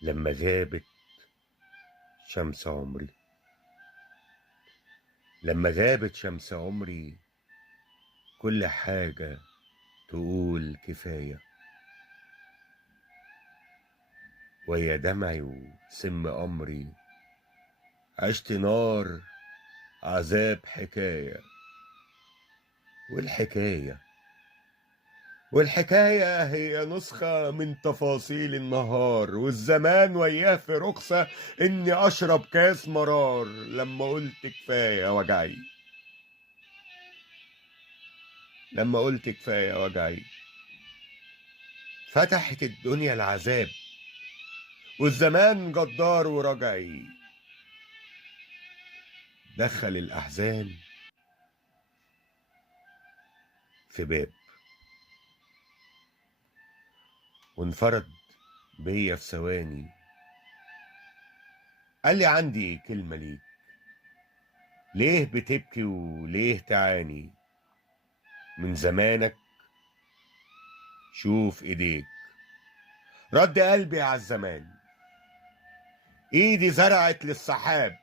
لما غابت شمس عمري. لما غابت شمس عمري كل حاجة تقول كفاية، ويا دمعي وسم أمري عشت نار عذاب حكاية. والحكاية والحكاية هي نسخة من تفاصيل النهار، والزمان وياه في رخصة إني أشرب كاس مرار. لما قلت كفاية وجعي، لما قلت كفاية وجعي فتحت الدنيا العذاب، والزمان جدار ورجعي دخل الأحزان في باب، وانفرد بيا في ثواني. قال لي عندي كلمة ليك، ليه بتبكي وليه تعاني؟ من زمانك شوف ايديك. رد قلبي على الزمان، ايدي زرعت للسحاب،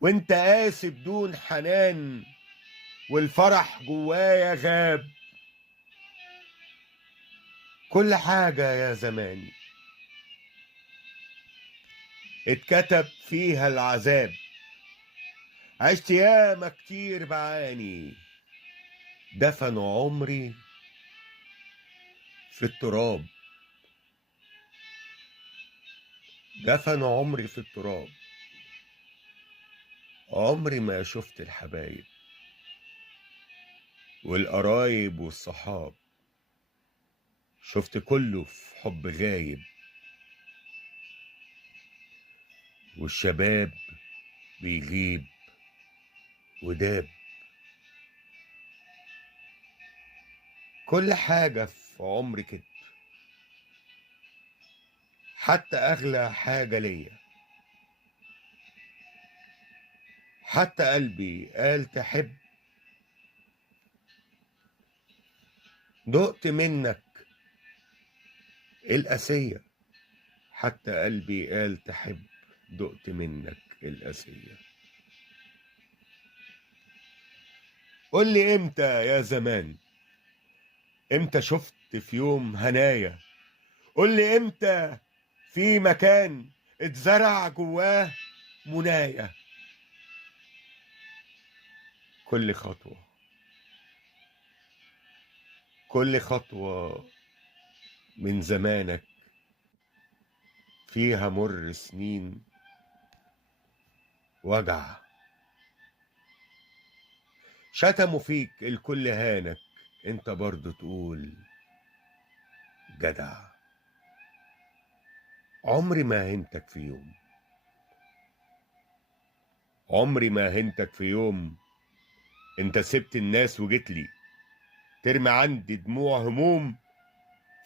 وانت قاسي بدون حنان، والفرح جوايا غاب. كل حاجة يا زماني اتكتب فيها العذاب، عشت ياما كتير بعاني. دفنوا عمري في التراب، دفنوا عمري في التراب. عمري ما شفت الحبايب والقرايب والصحاب، شفت كله في حب غايب، والشباب بيغيب وداب. كل حاجة في عمري كده، حتى أغلى حاجة ليا، حتى قلبي قال تحب. دقت منك القاسية، حتى قلبي قال تحب. دقت منك القاسية. قول لي امتى يا زمان، امتى شفت في يوم هنايا؟ قول لي امتى في مكان اتزرع جواه منايا؟ كل خطوة، كل خطوة من زمانك فيها مر سنين وجع. شتموا فيك الكل هانك، انت برضو تقول جدع. عمري ما هنتك في يوم، عمري ما هنتك في يوم. انت سبت الناس وجيت لي ترمي عندي دموع هموم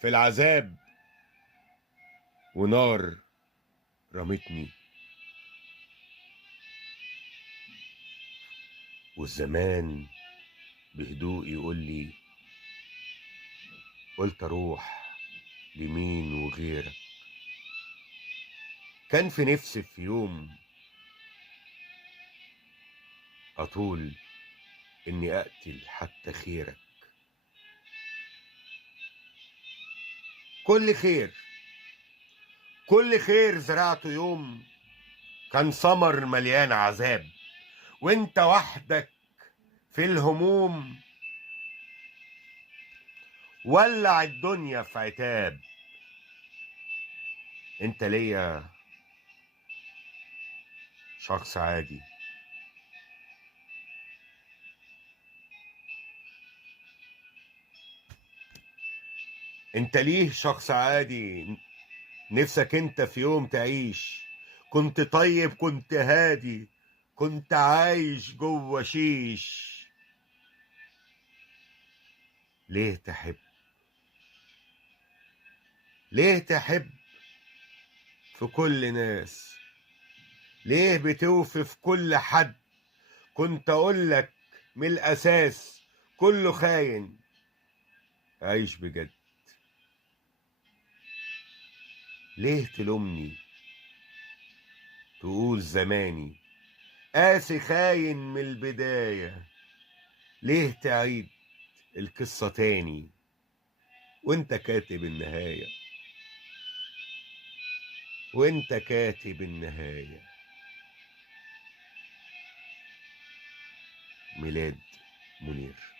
في العذاب، ونار رمتني. والزمان بهدوء يقول لي قلت اروح لمين وغيرك. كان في نفسي في يوم اطول اني اقتل حتى خيرك. كل خير، كل خير زرعته يوم كان ثمر مليان عذاب، وانت وحدك في الهموم ولع الدنيا في عتاب. انت ليا شخص عادي، انت ليه شخص عادي. نفسك انت في يوم تعيش، كنت طيب كنت هادي، كنت عايش جوه شيش. ليه تحب، ليه تحب في كل ناس؟ ليه بتوفي في كل حد؟ كنت اقولك من الاساس كله خاين. عيش بجد، ليه تلومني تقول زماني قاسي خاين من البداية؟ ليه تعيد القصة تاني وانت كاتب النهاية؟ وانت كاتب النهاية. ميلاد منير.